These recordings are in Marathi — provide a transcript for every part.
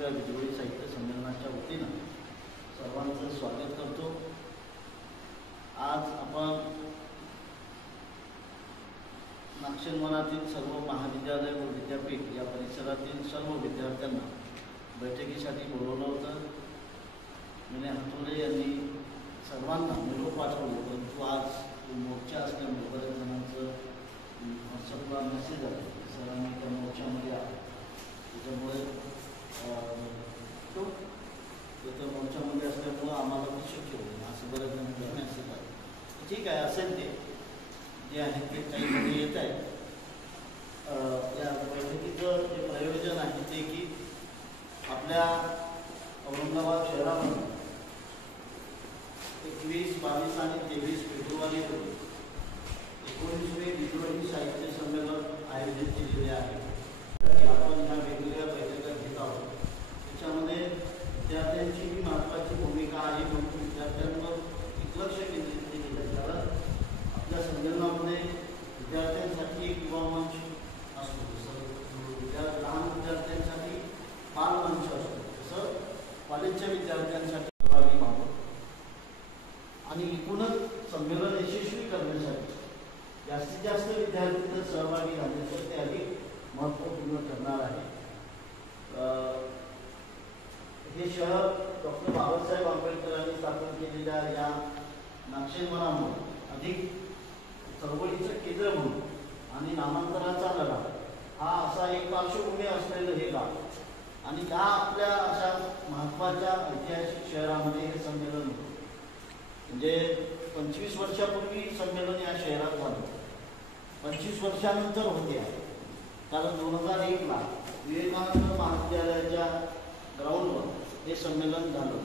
35व्या विद्रोही साहित्य संमेलनाच्या वतीनं सर्वांचं स्वागत करतो। आज आपण नागशेनवनातील सर्व महाविद्यालय व विद्यापीठ या परिसरातील सर्व विद्यार्थ्यांना बैठकीसाठी बोलवलं होतं। विनय हातोरे यांनी सर्वांना निरोप पाठवले, परंतु आज मोर्चा असल्यामुळे बऱ्याच जणांचं व्हॉट्सअपला मेसेज आला सरांनी त्या मोर्चामध्ये आहे, त्याच्यामुळे तो मोर्चामध्ये असल्यामुळं आम्हाला ते शक्य होईल असं बऱ्याच जणांना मेसेज आला। ठीक आहे, असेल ते जे आहे ते काही मध्ये येत आहे। या बैठकीचं जे प्रयोजन आहे ते की आपल्या औरंगाबाद शहरामध्ये 21, 22 आणि 23 फेब्रुवारी रोजी 19वे विद्रोही साहित्य संमेलन आयोजित केलेले आहे। आपण ह्या वेगवेगळ्या बैठका घेत आहोत, त्याच्यामध्ये विद्यार्थ्यांची ही महत्त्वाची भूमिका आहे म्हणून विद्यार्थ्यांवर लक्ष केंद्रित केलेलं आहे। कारण आपल्या संमेलनामध्ये विद्यार्थ्यांसाठी एक युवा मंच असतो, जसं लहान विद्यार्थ्यांसाठी बालमंच असतो, तसं कॉलेजच्या विद्यार्थ्यांसाठी सहभागी व्हावं आणि एकूणच संमेलन यशस्वी करण्यासाठी जास्तीत जास्त विद्यार्थी जर सहभागी झाले तर ते अधिक महत्त्वपूर्ण ठरणार आहे। हे शहर डॉक्टर बाबासाहेब आंबेडकरांनी स्थापन केलेल्या या नागशेनवनामुळे अधिक चळवळीचं केंद्र म्हणून आणि नामांतराचा लढा हा असा एक पार्श्वभूमी असलेलं हे गाव आणि ह्या आपल्या अशा महत्त्वाच्या ऐतिहासिक शहरामध्ये हे संमेलन होतं। म्हणजे 25 वर्षापूर्वी संमेलन या शहरात झालं, 25 वर्षानंतर होते आहे। कारण 2001ला विवेकानंद महाविद्यालयाच्या ग्राउंडवर हे संमेलन झालं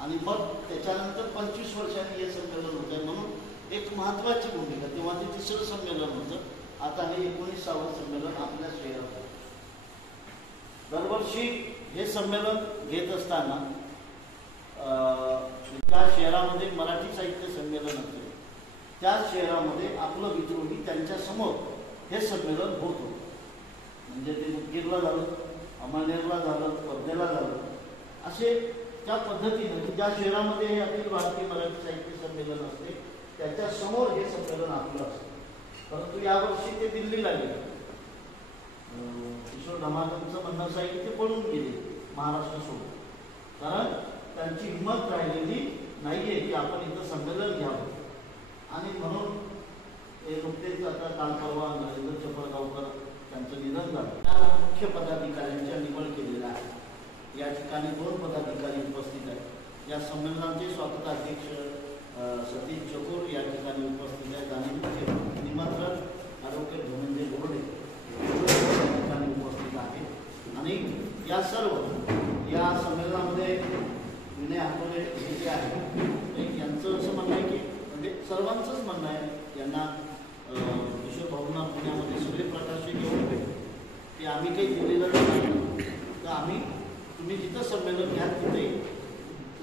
आणि मग त्याच्यानंतर 25 वर्षांनी हे संमेलन होतं, म्हणून एक महत्त्वाची भूमिका। तेव्हा ते तिसरं संमेलन होतं, आता हे 19वे संमेलन आपल्या शहरात होतं। दरवर्षी हे संमेलन घेत असताना ज्या शहरामध्ये मराठी साहित्य संमेलन असेल त्या शहरामध्ये आपलं विद्रोही त्यांच्यासमोर हे संमेलन होत होतं। म्हणजे ते मुदगीरला झालं, अमळनेरला झालं, वर्धेला झालं, असे त्या पद्धतीनं ज्या शहरामध्ये हे अखिल भारतीय मराठी साहित्य संमेलन असते त्याच्यासमोर हे संमेलन आपलं असतं। परंतु यावर्षी ते दिल्लीला गेले। किशोर धमाकांचं म्हणणं असं आहे की ते पळून गेले महाराष्ट्र सोडून, कारण त्यांची हिंमत राहिलेली नाहीये की आपण इथं संमेलन घ्यावं आणि म्हणून हे नुकतेच आता काल परवा नरेंद्र चपळगावकर त्यांचं निधन झालं। त्या मुख्य पदाधिकाऱ्यांच्या निवड केलेल्या आहे। या ठिकाणी 2 पदाधिकारी उपस्थित आहेत। या संमेलनाचे स्वागत अध्यक्ष सतीश चकोर या ठिकाणी उपस्थित आहेत आणि मुख्य निमंत्रण ॲडव्होकेट धनंजय बोर्डे या ठिकाणी उपस्थित आहेत। आणि या सर्व या संमेलनामध्ये विनय हातोरे हे जे आहे यांचं असं म्हणणं आहे की म्हणजे सर्वांचंच म्हणणं आहे, यांना किशोर भाऊंना पुण्यामध्ये सगळे प्रकारचे जेवण भेटते ते आम्ही काही दिलेलं नाही, तर आम्ही तुम्ही जिथं संमेलन घ्या तिथे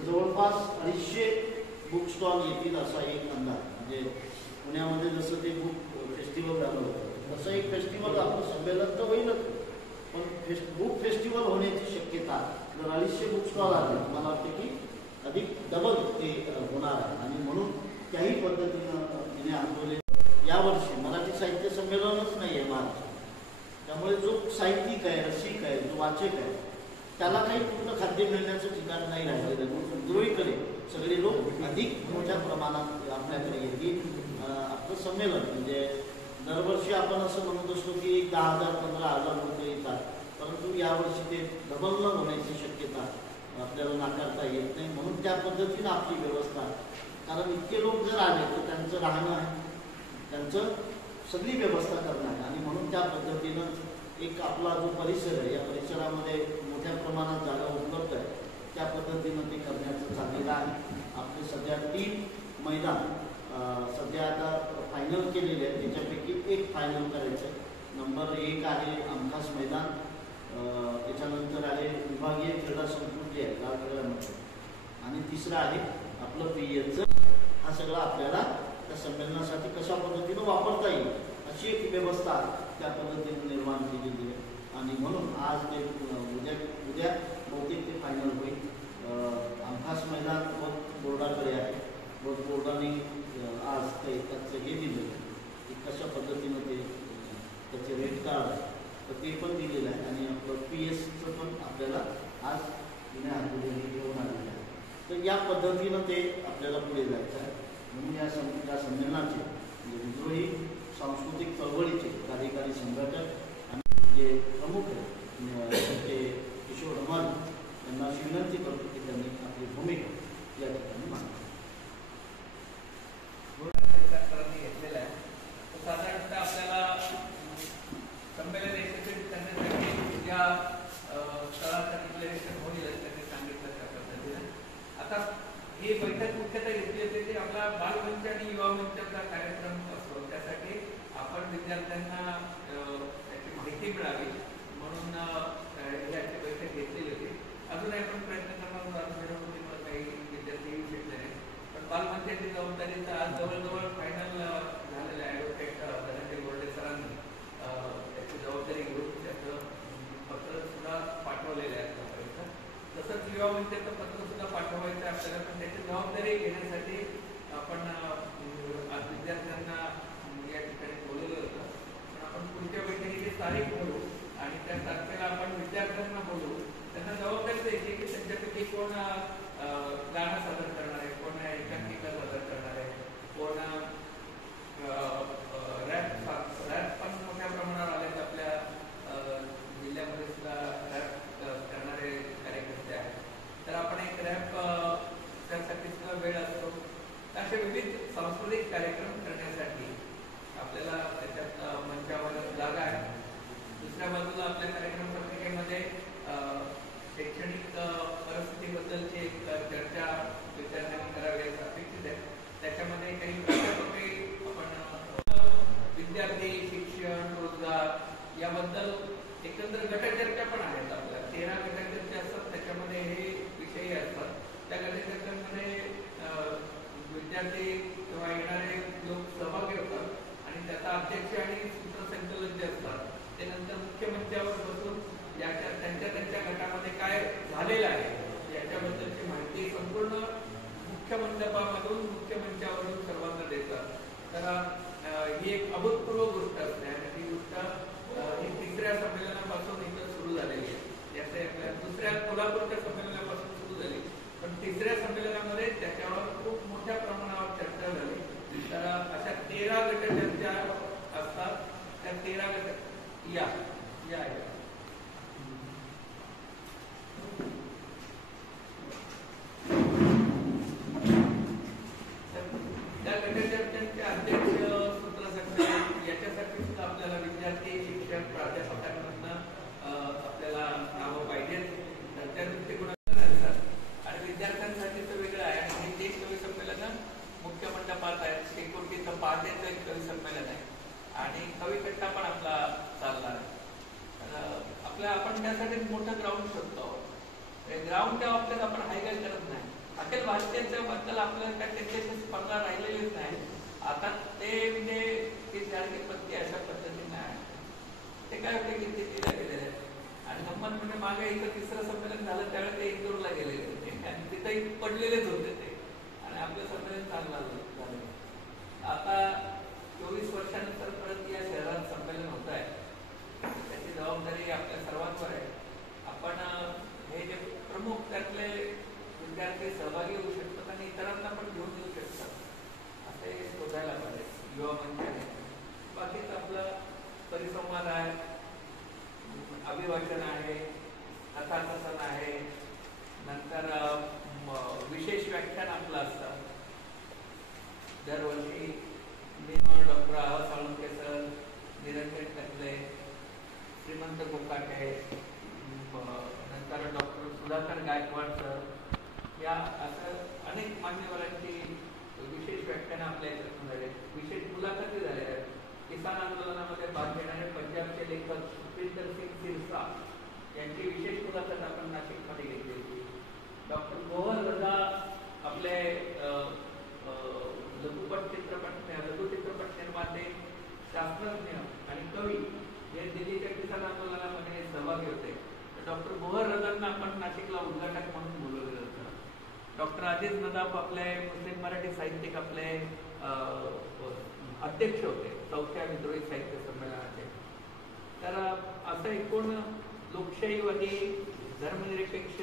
जवळपास 250 बुक स्टॉल येतील असा एक अंदाज। म्हणजे पुण्यामध्ये जसं ते बुक फेस्टिवल झालं होतं तसं एक फेस्टिवल आपलं संमेलन तर होईलच, पण बुक फेस्टिवल होण्याची शक्यता जर 250 बुक स्टॉल आले मला वाटतं की अधिक डबल ते होणार आहे। आणि म्हणून त्याही पद्धतीनं विनय हातोरे यावर्षी मराठी साहित्य संमेलनच नाही आहे महाराष्ट्रात, त्यामुळे जो साहित्यिक आहे, रसिक आहे, जो वाचक आहे त्याला काही पूर्ण खाद्य मिळण्याचं ठिकाण नाही राहिलेलं, म्हणून विद्रोहीकडे सगळे लोक अधिक मोठ्या प्रमाणात आपल्याकडे येतील। आपलं संमेलन म्हणजे दरवर्षी आपण असं म्हणत असतो की 10,000 15,000 लोक येतात, परंतु यावर्षी ते डबल न होण्याची शक्यता आपल्याला नाकारता येत नाही। म्हणून त्या पद्धतीनं आपली व्यवस्था, कारण इतके लोक जर आले तर त्यांचं राहणं आहे, त्यांचं सगळी व्यवस्था करणं आहे आणि म्हणून त्या पद्धतीनं एक आपला जो परिसर आहे या परिसरामध्ये मोठ्या प्रमाणात जागा उपलब्ध आहे त्या पद्धतीनं ते करण्याचं चाललेलं आहे। आपले सध्या 3 मैदान सध्या आता फायनल केलेले आहेत, त्याच्यापैकी एक फायनल करायचं आहे। नंबर 1 आहे आमखास मैदान, त्याच्यानंतर आहे विभागीय क्रीडा संकुल जे आहे लालगडामध्ये, आणि तिसरं आहे आपलं PEचं। हा सगळा आपल्याला त्या संमेलनासाठी कशा पद्धतीनं वापरता येईल अशी एक व्यवस्था त्या पद्धतीने निर्माण केलेली आहे आणि म्हणून आज ते उद्या बहुतेक ते फायनल होईल. आमखास मैदान बोर्डाकडे आहे. बोर्डाने आज त्याचं हे दिलेलं आहे की कशा पद्धतीनं ते त्याचे रेट कार्ड तर ते पण दिलेलं आहे आणि आपलं PS पण आपल्याला आज विनय घेऊन आलेलं आहे. तर या पद्धतीनं ते आपल्याला पुढे जायचं आहे. म्हणून या संमेलनाचे म्हणजे विद्रोही सांस्कृतिक चळवळीचे कार्यकारी संघटक आणि जे प्रमुख आहेत ते किशोर हनुमान यांना अशी विनंती करतो की त्यांनी आपली भूमिका या ठिकाणी मांडावी. घेतलेला आहे तो साधारणतः आपल्याला संमेलन यशस्वी करण्यासाठी ज्या स्थळाचं डिक्लेरेशन होईल त्यांनी सांगितलं त्या पद्धतीने. आता ही बैठक मुख्यतः घेतली होती ते आपला बालमंच आणि युवा मंचाचा कार्यक्रम असतो. त्यासाठी आपण विद्यार्थ्यांना त्याची माहिती मिळावी म्हणून याची बैठक घेतलेली होती. अजूनही आपण प्रयत्न करणार आहोत काही विद्यार्थी येऊ शकले नाही. पण बालमंचाची जबाबदारी तर आज जवळजवळ फायनल झालेलं आहे. ॲडव्होकेट धनंजय गोरडे सरांनी त्याची जबाबदारी घेऊन त्याचं पत्र सुद्धा पाठवलेलं आहे आतापर्यंत. तसंच युवा मंचाचं पत्र सुद्धा पाठवायचं आहे आपल्याला. पण त्याची जबाबदारी घेण्यासाठी आपण आज विद्यार्थ्यांना या ठिकाणी बोलवलं होतं. पण आपण पुढच्या बैठकीची तारीख बोलू आणि त्या तारखेला आपण विद्यार्थ्यांना बोलू. त्यांना जबाबदारी द्यायची की त्यांच्यापैकी कोण गाणं सादर करणार आहे, कोण एकांकिका सादर करणार आहे, कोण रॅप पण मोठ्या प्रमाणावर आले आपल्या जिल्ह्यामध्ये सुद्धा रॅप करणारे कार्यकर्ते आहेत. तर आपण एक रॅप त्यासाठी सुद्धा वेळ असतो. असे विविध सांस्कृतिक कार्यक्रम करण्यासाठी आपल्याला त्याच्यात मंचावर जागा आहे. दुसऱ्या बाजूला आपल्या कार्यक्रम पत्रिकेमध्ये शैक्षणिक परिस्थितीबद्दलची एक चर्चा विद्यार्थ्यांनी करावी असं अपेक्षित आहे. त्याच्यामध्ये काही आपण विद्यार्थी शिक्षण रोजगार याबद्दल एकंदर गटचर्चा पण आहेत. आपल्या 13 गटचर्चा असतात. त्याच्यामध्ये हे विषयही असतात. त्या गटचर्चांमध्ये विद्यार्थी किंवा येणारे लोक सहभागी होतात आणि त्याचा अध्यक्ष आणि सूत्रसंकलन जे असतात ते नंतर मुख्य मंचावर बसून त्यांच्या गटामध्ये काय झालेलं आहे याच्याबद्दलची माहिती संपूर्ण मुख्य मंडपामधून मुख्य मंचावरून सर्वांना देतात. तर ही एक अभूतपूर्व गोष्ट असते आणि ती गोष्ट ही 3ऱ्या संमेलनापासून इथं सुरू झालेली आहे. याचे आपल्या 2ऱ्या कोल्हापूरच्या संमेलनापासून सुरू झाली. पण 3ऱ्या संमेलनामध्ये त्याच्यावर खूप मोठ्या प्रमाणावर चर्चा झाली. तर अशा 13 गटचर्चा असतात. त्या 13 गट या त्या गटचर्चांचे अध्यक्ष सूत्रसंकलन याच्यासाठी सुद्धा आपल्याला विद्यार्थी शिक्षक प्राध्यापकांमधून आपल्याला नावं पाहिजेत. तर त्या दृष्टिकोनातून असतात आणि विद्यार्थ्यांसाठी तर वेगळं आहे. आणि हे 3 कवी संमेलन मुख्य मंडपात आहेत. शेकोटीचं पहाटेचं एक कवी संमेलन आहे आणि कविकट्टा पण आपला चालणार आहे. आपण त्यासाठी मोठं ग्राउंड शोधतो. ग्राउंडच्या बाबतीत आपण हायगाय करत नाही. अखिल भारतीयांच्या बद्दल आपल्याला काय त्याच्याशी स्पर्धा राहिलेलीच नाही. आता ते म्हणजे ती सारखी पत्ती अशा पद्धतीने आहे. ते काय होते की ते तिला गेलेले आणि गंमत म्हणजे मागे इथं 3रं संमेलन झालं त्यावेळेस ते इंदोरला गेलेले होते आणि तिथंही पडलेलेच होते ते आणि आपलं संमेलन चांगलं झालं. आता 24 वर्षानंतर परत या शहरात संमेलन होत आहे. त्याची जबाबदारी आपल्या सर्वांवर आहे. आपण हे जे प्रमुख त्यातले विद्यार्थी सहभागी होऊ शकतात आणि इतरांना पण घेऊन येऊ शकतात असे शोधायला पाहिजे युवा मंचाने. बाकीच आपलं परिसंवाद आहे, अभिभाषण आहे, कथाकथन आहे, नंतर विशेष व्याख्यान आपलं असतं. दरवर्षी डॉक्टर आवा साळुंके सर, निरंजन टकले, श्रीमंत गोकाटे, नंतर डॉक्टर सुधाकर गायकवाड सर या असं अनेक मान्यवरांची विशेष व्याख्यानं आपल्या याच्यातून झाले. विशेष मुलाखती झाल्या आहेत. किसान आंदोलनामध्ये भाग घेणारे पंजाबचे लेखक सुखविंदर सिंग सिरसा यांची विशेष मुलाखत आपण नाशिकमध्ये घेतली होती. डॉक्टर गोहर रजा आपले लघुचित्रपट निर्माते, शास्त्रज्ञ आणि कवी हे दिल्लीच्या किसान आंदोलनामध्ये सहभागी होते. डॉक्टर गोहर रजांना आपण नाशिकला उद्घाटक म्हणून बोलवलं जातं. डॉक्टर अजीज नदाफ आपले मुस्लिम मराठी साहित्यिक आपले अध्यक्ष होते 4थ्या विद्रोही साहित्य संमेलनाचे. तर असं एकूण लोकशाहीवादी, धर्मनिरपेक्ष,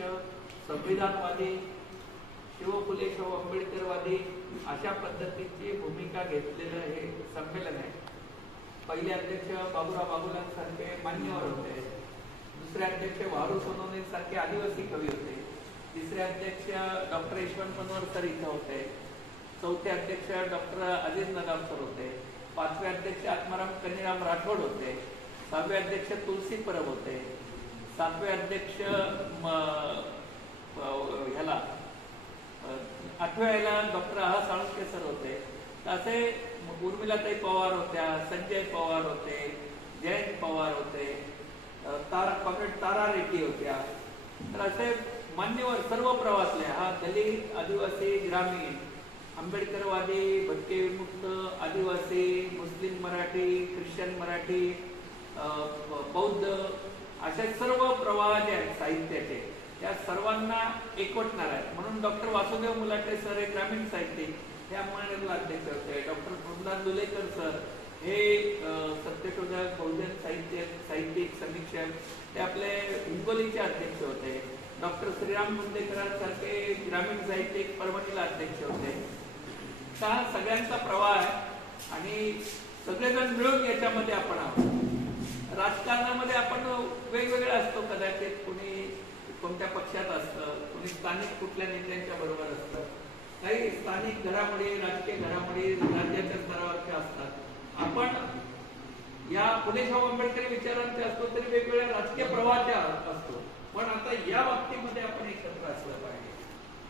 संविधानवादी, शिवफुले शाहू आंबेडकरवादी अशा पद्धतीची भूमिका घेतलेलं हे संमेलन आहे. पहिले अध्यक्ष बाबूराव बागुलांसारखे मान्यवर होते, दुसरे अध्यक्ष वारू सोनवणे सारखे आदिवासी कवी होते, तिसरे अध्यक्ष डॉक्टर यशवंत मनोहर सर इथं होते, चौथे अध्यक्ष डॉक्टर अजीज नदाफ सर होते, पाचवे अध्यक्ष आत्माराम कनीराम राठोड होते, सहावे अध्यक्ष तुलसी परब होते, सातवे अध्यक्ष ह्याला 8व्या डॉक्टर आहा साळुंखे सर होते. असे उर्मिलाताई पवार होत्या, संजय पवार होते, जयंत पवार होते, कॉम्रेड तारा रेड्डी होत्या. तर असे मान्यवर सर्व प्रवासले, हा दलित, आदिवासी, ग्रामीण, आंबेडकरवादी, भटके विमुक्त, आदिवासी, मुस्लिम मराठी, ख्रिश्चन मराठी, बौद्ध, असे सर्व प्रवाह जे आहेत साहित्याचे त्या सर्वांना एकवटणार आहेत. म्हणून डॉक्टर वासुदेव मुलाटे सर हे ग्रामीण साहित्यिक हे अंमळनेरला अध्यक्ष होते, डॉक्टर प्रल्हाद दुलेकर सर हे सत्यशोधक बहुजन साहित्यिक समीक्षक ते आपले हिंगोलीचे अध्यक्ष होते, डॉक्टर श्रीराम मुंदेकरांसारखे ग्रामीण साहित्यिक परभणीला अध्यक्ष होते. हा सगळ्यांचा प्रवाह आहे आणि सगळेजण मिळून याच्यामध्ये आपण आहोत. राजकारणामध्ये आपण वेगवेगळे असतो, कदाचित कोणी कोणत्या पक्षात असतं, कोणी स्थानिक कुठल्या नेत्यांच्या बरोबर असतं, काही स्थानिक घडामोडी, राजकीय घडामोडी राज्याच्या स्तरावरच्या असतात. आपण या फुले शाहू आंबेडकरी विचारांचे असतो तरी वेगवेगळ्या राजकीय प्रवाहाच्या असतो. पण आता या बाबतीमध्ये आपण एकत्र असलं पाहिजे,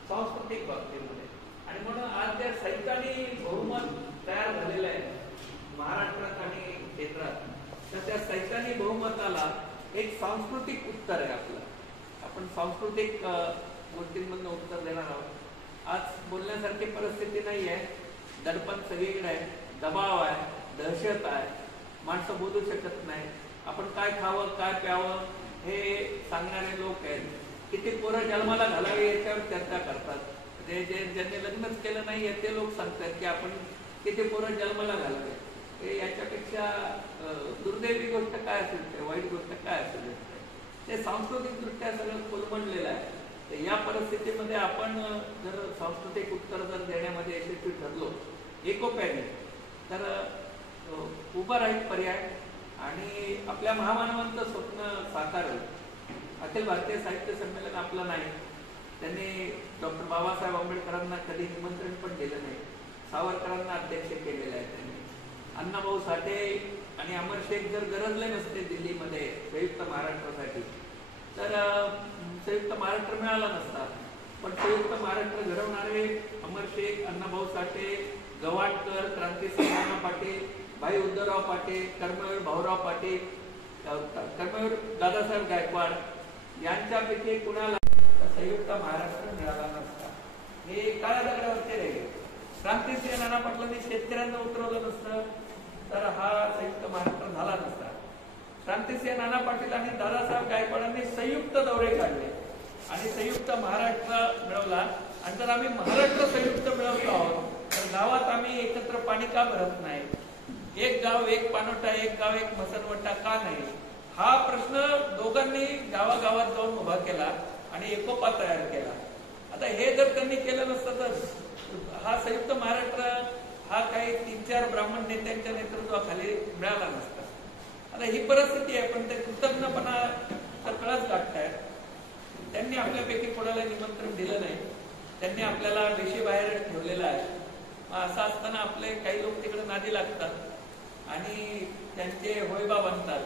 सांस्कृतिक बाबतीमध्ये. आणि म्हणून आज ज्या साहित्याने बहुमत तयार झालेलं आहे महाराष्ट्रात आणि क्षेत्रात, तर त्या साहित्याने बहुमताला एक सांस्कृतिक उत्तर आहे आपलं. आपण सांस्कृतिक गोष्टींमधून उत्तर देणार आहोत. आज बोलण्यासारखी परिस्थिती नाही आहे, दडपण सगळीकडे आहे, दबाव आहे, दहशत आहे, माणसं बोलू शकत नाही. आपण काय खावं काय प्यावं हे सांगणारे लोक आहेत. किती पोरं जन्माला घालावी याच्यावर चर्चा करतात. ज्यांनी लग्नच केलं नाहीये ते लोक सांगतात की आपण किती पोरं जन्माला घालावे. याच्यापेक्षा दुर्दैवी गोष्ट काय असेल, वाईट गोष्ट काय असेल, ते सांस्कृतिक दृष्ट्या सगळं कोलमडलेलं आहे. तर या परिस्थितीमध्ये आपण जर सांस्कृतिक उत्तर जर देण्यामध्ये यशस्वी ठरलो एकोप्याने, तर उभं राहील पर्याय आणि आपल्या महामानवांचं स्वप्न साकार होईल. अखिल भारतीय साहित्य संमेलन आपलं नाही, त्यांनी डॉक्टर बाबासाहेब आंबेडकरांना कधी निमंत्रण पण दिलं नाही, सावरकरांना अध्यक्ष केलेलं आहे त्यांनी. अण्णाभाऊ साठे आणि अमर शेख जर गरजले नसते दिल्लीमध्ये संयुक्त महाराष्ट्रासाठी, तर संयुक्त महाराष्ट्र मिळाला नसता. पण संयुक्त महाराष्ट्र घडवणारे अमर शेख, अण्णाभाऊ साठे, गवाणकर, क्रांतिसिंह नाना पाटील, भाई उद्धवराव पाटील, कर्मवीर भाऊराव पाटील, कर्मवीर दादासाहेब गायकवाड यांच्यापैकी कुणाला संयुक्त महाराष्ट्र मिळाला नसता. हे काळ्या दगडावरचे राहिले. क्रांतिसिंह नाना पाटलांनी शेतकऱ्यांना उतरवलं नसतं तर हा संयुक्त महाराष्ट्र झाला नसता. क्रांतिसिंह नाना पाटील आणि दादासाहेब गायकवाडांनी संयुक्त दौरे काढले आणि संयुक्त महाराष्ट्र मिळवला. आणि जर आम्ही महाराष्ट्र संयुक्त मिळवतो आहोत तर गावात आम्ही एकत्र पाणी का भरत नाही, एक गाव एक पाणवठा, एक गाव एक मसनवट्टा का नाही, हा प्रश्न दोघांनी गावागावात जाऊन उभा केला आणि एकोपा तयार केला. आता हे जर त्यांनी केलं नसतं तर हा संयुक्त महाराष्ट्र हा काही 3-4 ब्राह्मण नेत्यांच्या नेतृत्वाखाली मिळाला नसता. आता ही परिस्थिती आहे. पण ते कृतज्ञपणा सगळंच गाठतायत. त्यांनी आपल्यापैकी कोणाला निमंत्रण दिलं नाही, त्यांनी आपल्याला वेशी बाहेर ठेवलेला आहे. असं असताना आपले काही लोक तिकडे नादी लागतात आणि त्यांचे होयबा बनतात.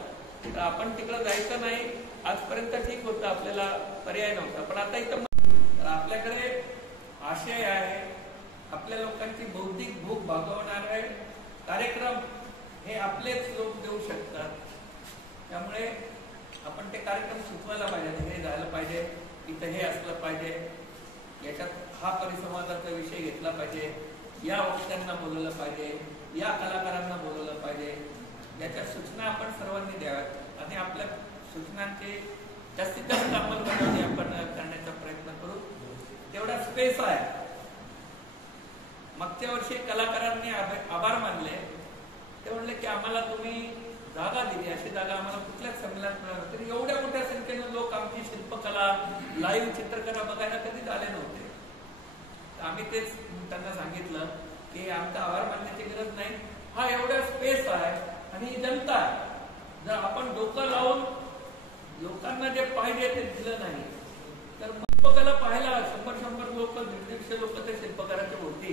तर आपण तिकडे जायचं नाही. आजपर्यंत ठीक होतं, आपल्याला पर्याय नव्हता. पण आता इथं आपल्याकडे आशय आहे, आपल्या लोकांची बौद्धिक भूक भागवणारे कार्यक्रम हे आपलेच लोक देऊ शकतात. त्यामुळे आपण ते कार्यक्रम सुचवायला पाहिजे. हे झालं पाहिजे, इथं हे असलं पाहिजे, याच्यात हा परिसंवादाचा विषय घेतला पाहिजे, या वक्त्यांना बोलवलं पाहिजे, या कलाकारांना बोलवलं पाहिजे. याच्या सूचना आपण सर्वांनी द्याव्यात आणि आपल्या सूचनांची जास्तीत जास्त अंमलबजावणी आपण करण्याचा प्रयत्न करू. तेवढा स्पेस आहे. मागच्या वर्षी कलाकारांनी आभार मानले. ते म्हणले की आम्हाला तुम्ही जागा दिली, अशी जागा आम्हाला कुठल्याच संमेलनात मिळाली तरी एवढ्या मोठ्या संख्येने लोक आमची शिल्पकला, लाईव्ह चित्रकला बघायला कधीच आले नव्हते. आम्ही तेच त्यांना सांगितलं की आमचा आभार मानण्याची गरज नाही. हा एवढा स्पेस आहे आणि ही जनता आहे. जर आपण डोकं लावून लोकांना जे पाहिजे ते दिलं नाही तर शिल्पकला पाहायला 100 लोक, 150 लोक त्या शिल्पकाराच्या भोवती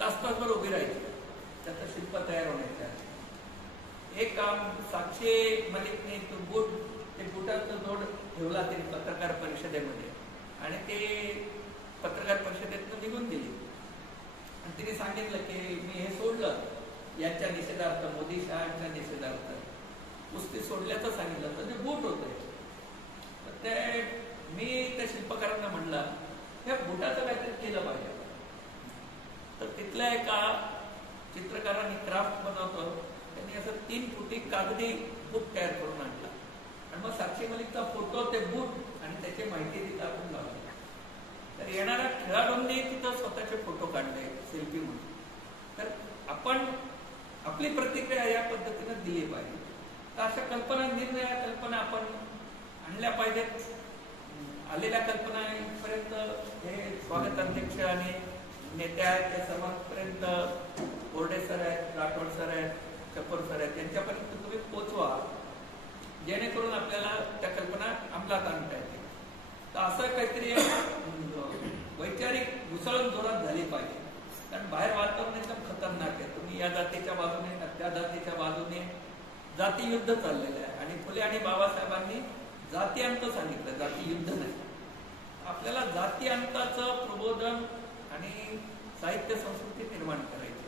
तासभर उभी राहायची त्याचं शिल्प तयार होण्याच्या. एक काम साक्षी मलिकने तो बूट, ते बुटाचा जोड ठेवला ते पत्रकार परिषदेमध्ये आणि ते पत्रकार परिषदेतून निघून गेली. आणि तिने सांगितलं की मी हे सोडलं यांच्या निषेधार्थ, मोदी शहाच्या निषेधार्थ कुस्ती सोडल्याचं सांगितलं. तर ते बूट होते. तर ते मी त्या शिल्पकारांना म्हणलं ह्या बुटाचं काहीतरी केलं पाहिजे. तर तिथल्या एका चित्रकारांनी क्राफ्ट बनवतो त्यांनी असं 3 फुटी कागदी बूट तयार करून आणला आणि मग साक्षी मलिकचा फोटो, ते बूट आणि त्याची माहिती तिथं आपण लावली. तर येणाऱ्या खेळाडूंनी तिथं स्वतःचे फोटो काढले सेल्फी म्हणून. तर आपण आपली प्रतिक्रिया या पद्धतीनं दिली पाहिजे. तर अशा कल्पना, निरनिराळ्या कल्पना आपण आणल्या पाहिजेत. आलेल्या कल्पनापर्यंत हे स्वागत अध्यक्ष आणि नेते आहेत त्या सर्वांपर्यंत, बोर्डे सर आहेत, राठोड सर आहेत, चकोर सर आहेत, यांच्यापर्यंत तुम्ही पोचवा जेणेकरून आपल्याला त्या कल्पना अंमलात आणता येतील. तर असं काहीतरी वैचारिक घुसळण जोरात झाली पाहिजे. कारण बाहेर वातावरण एकदम खतरनाक आहे. तुम्ही या जातीच्या बाजूने, त्या जातीच्या बाजूने जाती युद्ध चाललेलं आहे. आणि फुले आणि बाबासाहेबांनी जाती अंत सांगितलं, जाती युद्ध नाही. आपल्याला जाती अंताचं प्रबोधन आणि साहित्य संस्कृती निर्माण करायची,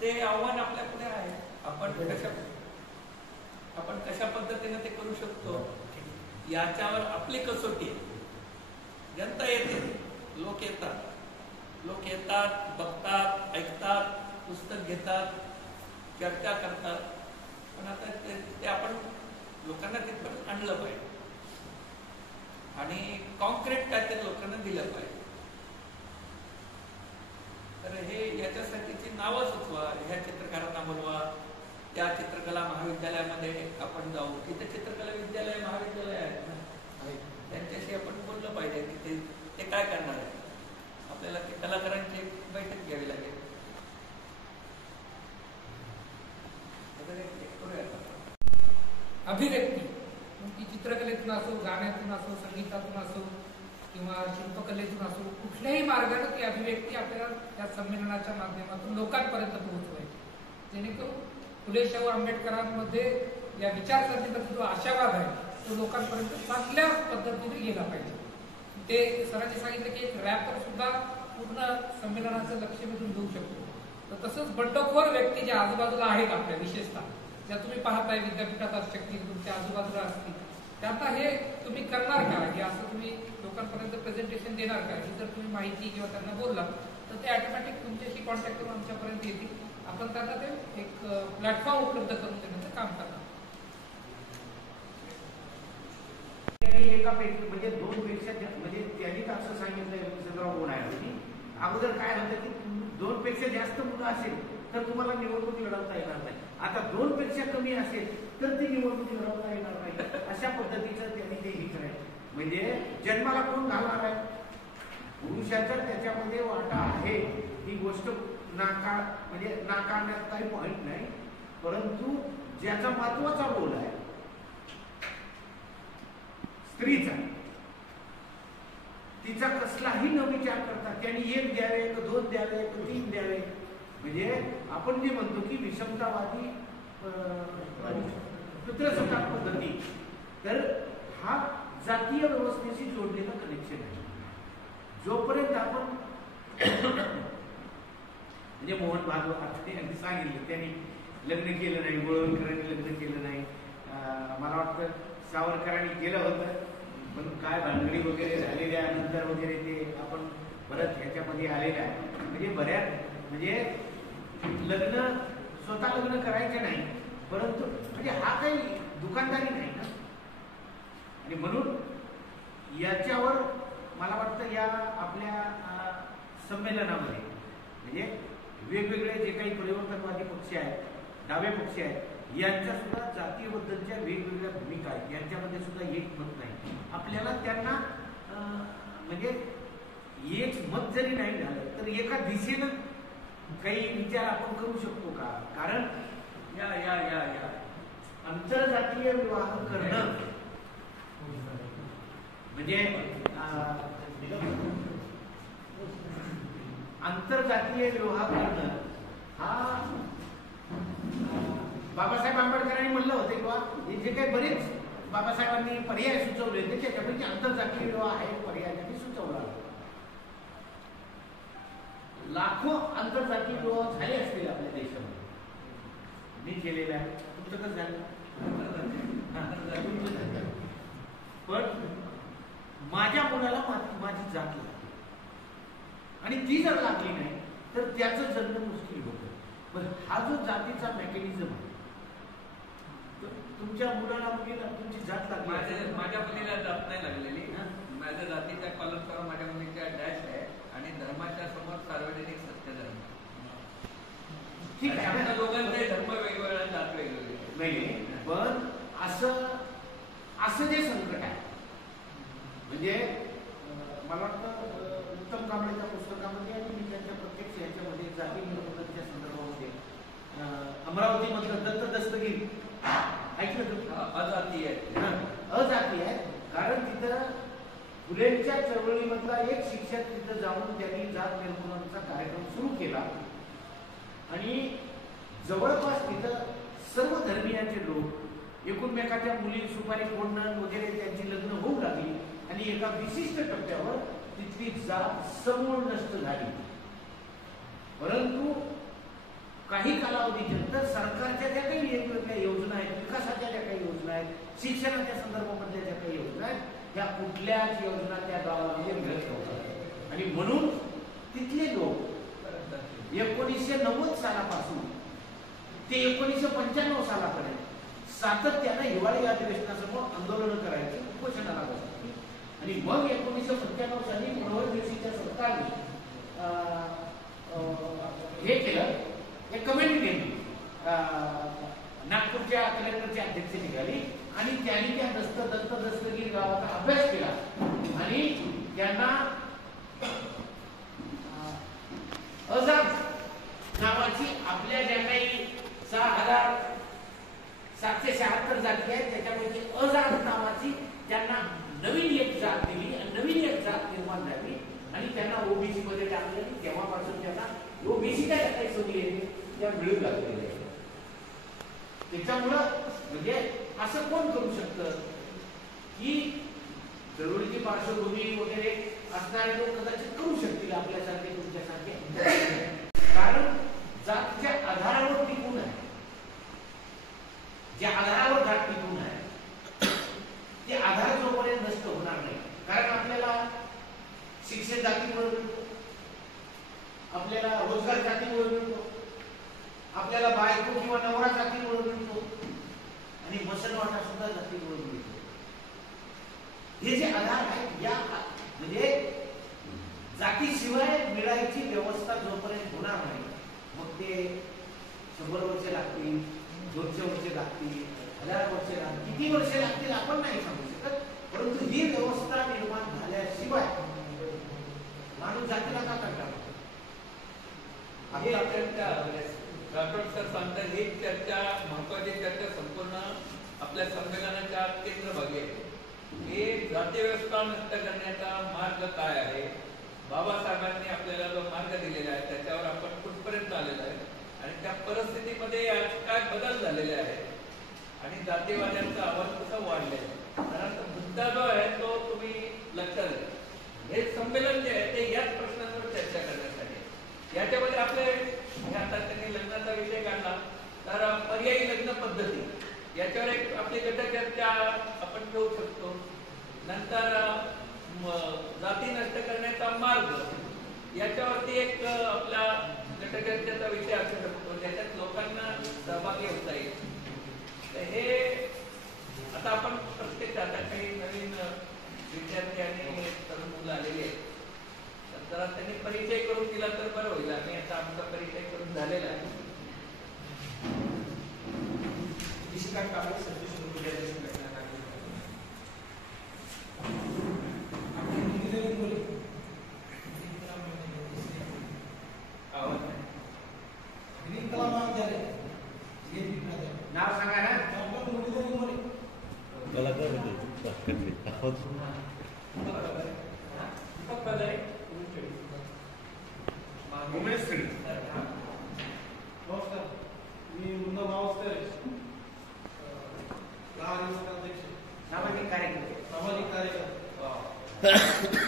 ते आव्हान आपल्या पुढे आहे. आपण कशा पद्धतीने ते करू शकतो याच्यावर आपली कसोटी आहे. जनता येते, लोक येतात, बघतात, ऐकतात, पुस्तक घेतात, चर्चा करतात. पण आता ते आपण लोकांना तिथपर्यंत आणलं पाहिजे आणि कॉन्क्रीट काहीतरी लोकांना दिलं पाहिजे. तर हे याच्यासाठीची नावं सुचवा, ह्या चित्रकारांना बोलवा, त्या चित्रकला महाविद्यालयामध्ये आपण जाऊ. तिथे चित्रकला विद्यालय, महाविद्यालय आहेत ना, त्यांच्याशी आपण बोललं पाहिजे की ते काय करणार आहे. आपल्याला ते कलाकारांची बैठक घ्यावी लागेल. अभिव्यक्ती ती चित्रकलेतून असो, गाण्यातून असो, संगीतातून असो किंवा शिल्पकलेतून असो, कुठल्याही मार्गाने ती अभिव्यक्ती आपल्याला त्या संमेलनाच्या माध्यमातून लोकांपर्यंत पोहोचवायची, जेणेकरून फुले शाहू आंबेडकरांमध्ये या विचारसरणीबद्दल जो आशावाद आहे तो लोकांपर्यंत चांगल्या पद्धतीने गेला पाहिजे. ते सरांनी सांगितलं की एक रॅपर सुद्धा पूर्ण संमेलनाचं लक्ष वेधून घेऊ शकतो. तर तसंच बंडखोर व्यक्ती ज्या आजूबाजूला आहेत आपल्या, विशेषतः ज्या तुम्ही पाहताय विद्यापीठात असतील, तुमच्या आजूबाजूला असतील, त्यांना हे तुम्ही करणार का, हे असं तुम्ही लोकांपर्यंत प्रेझेंटेशन देणार का, ही जर तुम्ही माहिती किंवा त्यांना बोलला तर ते ऑटोमॅटिक तुमच्याशी कॉन्टॅक्ट करून आमच्यापर्यंत येतील. आपण त्यांना ते एक प्लॅटफॉर्म उपलब्ध करून देण्याचं काम करणार. एकापैकी म्हणजे 2 पेक्षा म्हणजे त्यांनी तर असं सांगितलं कोण आहे की अगोदर काय होतं की 2 पेक्षा जास्त मुलं असेल तर तुम्हाला निवडणूक लढवता येणार नाही. आता 2 पेक्षा कमी असेल तर ती निवडणूक लढवता येणार नाही. अशा पद्धतीचं त्यांनी ते हे करायचं. म्हणजे जन्माला कोण घालणार आहे, पुरुषाचा त्याच्यामध्ये वाटा आहे, ही गोष्ट म्हणजे नाकारण्यात काही पॉईंट नाही. परंतु ज्याचा महत्वाचा रोल आहे स्त्रीचा, तिचा कसलाही न विचार करता त्यांनी 1 द्यावे, 2 द्यावे, 3 द्यावे. म्हणजे आपण जे म्हणतो की विषमतावादी पितृसत्ताक पद्धती, तर हा जातीय व्यवस्थेशी जोडलेलं कनेक्शन आहे. जोपर्यंत आपण म्हणजे मोहन भागवत यांनी सांगितलं, त्यांनी लग्न केलं नाही, गोळवलकरांनी लग्न केलं नाही, मला वाटतं सावरकरांनी केलं होतं, पण काय भानगडी वगैरे झालेल्या नंतर वगैरे ते आपण परत ह्याच्यामध्ये आलेलं आहे. म्हणजे म्हणजे लग्न स्वतः लग्न करायचे नाही, परंतु म्हणजे हा काही दुकानदारी नाही ना. आणि म्हणून याच्यावर मला वाटतं या आपल्या संमेलनामध्ये म्हणजे वेगवेगळे जे काही परिवर्तनवादी पक्ष आहेत, डावे पक्ष आहेत, यांच्या सुद्धा जातीबद्दलच्या वेगवेगळ्या भूमिका आहेत, यांच्यामध्ये सुद्धा एक मत नाही. आपल्याला त्यांना म्हणजे एक मत जरी नाही झालं तर एका दिशेनं काही विचार आपण करू शकतो का? कारण या या या या आंतरजातीय विवाह करणं म्हणजे आंतरजातीय विवाह करणं हा बाबासाहेब आंबेडकरांनी म्हणलं होतं किंवा हे जे काही बरेच बाबासाहेबांनी पर्याय सुचवले होते त्याच्यापैकी आंतरजातीय विवाह आहे पर्याय त्यांनी सुचवला. लाखो आंतरजातीय विवाह झाले असतील आपल्या देशामध्ये, मी केलेलं आहे. तुमचं कसं झालं? पण माझ्या मुलाला माझी जात लागली आणि ती जर लागली नाही तर त्याचं जगणं मुश्किल होतं. पण हा जो जातीचा मेकॅनिझम आहे, तुमच्या मुलाला मुलीला तुमची जात लागली, माझ्या मुलीला जात नाही लागलेली. माझ्या जातीच्या कॉलमवर माझ्या मुलीच्या डॅश आहे आणि धर्माच्या समोर सार्वजनिक सत्य धर्म. ठीक आहे, आमच्या दोघांचे धर्म वेगवेगळ्या, जात वेगवेगळे नाही. पण असं जे संकट आहे म्हणजे मला वाटतं उत्तम कांबळेच्या पुस्तकामध्ये आणि मी त्यांच्या प्रत्यक्ष याच्यामध्ये जाती निर्मूलनाच्या संदर्भामध्ये अमरावतीमधलं दत्त दस्तगीर ऐकलं तुम्ही? अजाती आहे, अजाती आहे. कारण तिथं फुलेंच्या चळवळीमधला एक शिक्षक तिथं जाऊन त्यांनी जात निर्मूलनाचा कार्यक्रम सुरू केला आणि जवळपास तिथं सर्व धर्मियांचे लोक एकूणमेकाच्या मुली सुपारी फोडणं वगैरे त्यांची लग्न होऊ लागली आणि एका विशिष्ट टप्प्यावर तिथली जात समूळ नष्ट झाली. परंतु काही कालावधीनंतर सरकारच्या ज्या काही वेगवेगळ्या योजना आहेत, विकासाच्या ज्या काही योजना आहेत, शिक्षणाच्या संदर्भामधल्या ज्या काही योजना आहेत, त्या कुठल्याच योजना त्या गावामध्ये मिळत नव्हत्या. आणि म्हणून तिथले लोक 1990 सालापासून ते 1995 सालापर्यंत सातत्यानं हिवाळी अधिवेशनासमोर आंदोलन करायचे, उपोषणाला बसायचे. आणि मग 1995 साली फडणवीसच्या सरकारने हे केलं, एक कमिटी केली, नागपूरच्या कलेक्टरच्या अध्यक्ष निघाली आणि त्यांनी त्या दत्त दस्तगीर गावाचा अभ्यास केला आणि त्यांना अजात नावाची आपल्या ज्या काही 6,776 जाती आहेत त्याच्यापैकी अजात नावाची त्यांना नवीन एक जात दिली आणि नवीन एक जात निर्माण झाली आणि त्यांना ओबीसी मध्ये टाकले. तेव्हापासून त्यांना ओबीसीच्या ज्या काही सवयी येते त्या मिळू लागलेल्या आहेत. त्याच्यामुळं म्हणजे असं कोण करू शकतं की चळवळीची पार्श्वभूमी वगैरे असणारे लोक कदाचित करू शकतील आपल्यासारखे तुमच्यासारखे, कारण जातीच्या आधारावर टिकून आहे, ज्या आधारावर जात टिकून आहे ते आधार जोपर्यंत नष्ट होणार नाही. कारण आपल्याला शिक्षण जातीमुळे मिळतो, आपल्याला रोजगार जातीमुळे मिळतो, आपल्याला बायको किंवा नवरा जातीमुळे मिळतो आणि मसनवाटा सुद्धा जातीमुळे मिळतो. हे जे आधार आहेत या म्हणजे जातीशिवाय मिळायची व्यवस्था जोपर्यंत होणार नाही मग ते 100 वर्ष लागतील, 200 वर्ष लागतील, 1000 वर्ष लागतील, किती वर्ष लागतील आपण नाही सांगू शकत. परंतु ही व्यवस्था निर्माण झाल्याशिवाय माणूस जातीला का करतात? डॉक्टर सर सांगतात ही चर्चा, महत्वाची चर्चा संपूर्ण आपल्या संमेलनाच्या केंद्रभागी आहे. हे जाती व्यवस्था नष्ट करण्याचा मार्ग काय आहे, बाबासाहेबांनी आपल्याला जो मार्ग दिलेला आहे त्याच्यावर आपण कुठपर्यंत आलेलो आहे आणि त्या परिस्थितीमध्ये आज काय बदल झालेले आहेत आणि जातीवाद्यांचा आवाज कसा वाढलेला आहे. कारण मुद्दा जो आहे तो तुम्ही लक्षात घ्या. हे संमेलन जे आहे ते याच प्रश्नांवर चर्चा करण्यासाठी. याच्यामध्ये आपले आता त्यांनी लग्नाचा विषय काढला तर पर्यायी लग्न पद्धती याच्यावर एक आपली गटचर्चा आपण ठेवू शकतो. नंतर जाती नष्ट करण्याचा मार्ग याच्यावरती एक आपला गटचर्चेचा विषय असू शकतो, ज्याच्यात लोकांना सहभागी होता येईल. हे आता आपण प्रत्येक आता काही नवीन सतीश विद्यार्थी संघटना नागपूर. नाव सांगा ना. उमेश खडी. नमस्कार, मी मुन्ना मावस्कर, लहान अध्यक्ष, सामाजिक कार्यकर्ते. सामाजिक कार्यकर्ता.